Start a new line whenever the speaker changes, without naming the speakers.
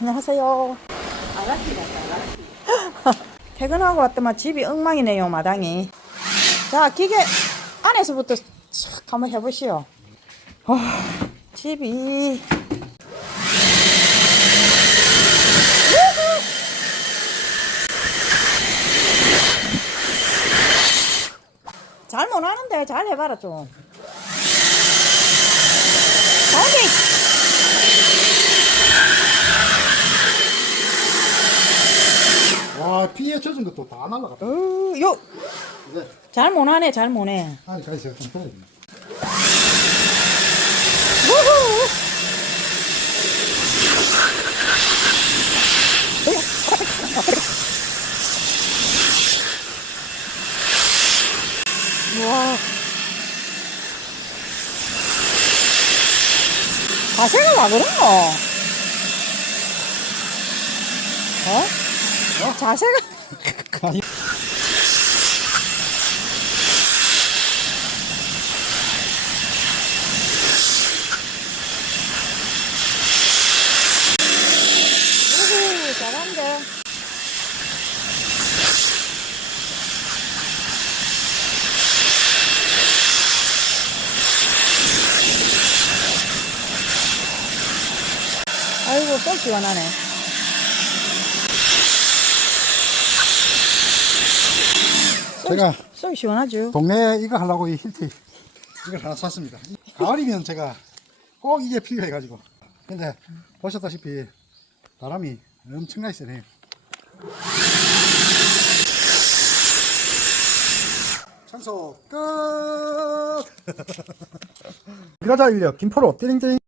안녕하세요.
아가씨가 아가씨.
퇴근하고 왔더만 집이 엉망이네요, 마당이. 자, 기계 안에서부터 싹 한번 해보시오. 아, 집이. 잘 못 하는데 잘 해봐라 좀. 잘해.
와 피해 젖은 것도 다 날라갔다.
어, 요,
이제
잘 못하네, 잘 못해.
아니 가있어요. 좀.
우후. 와. 자세가 와 그런 거? 어? 자세가
아니
우후, 잘한데. 아이고, 또 시원하네.
제가
쏙 시원하죠?
동네에 이거 하려고 이 힐티 이걸 하나 샀습니다. 가을이면 제가 꼭 이게 필요해가지고. 근데 보셨다시피 바람이 엄청나게 세네요. 청소 끝. 미라자 인력 김포로 띠링띠링.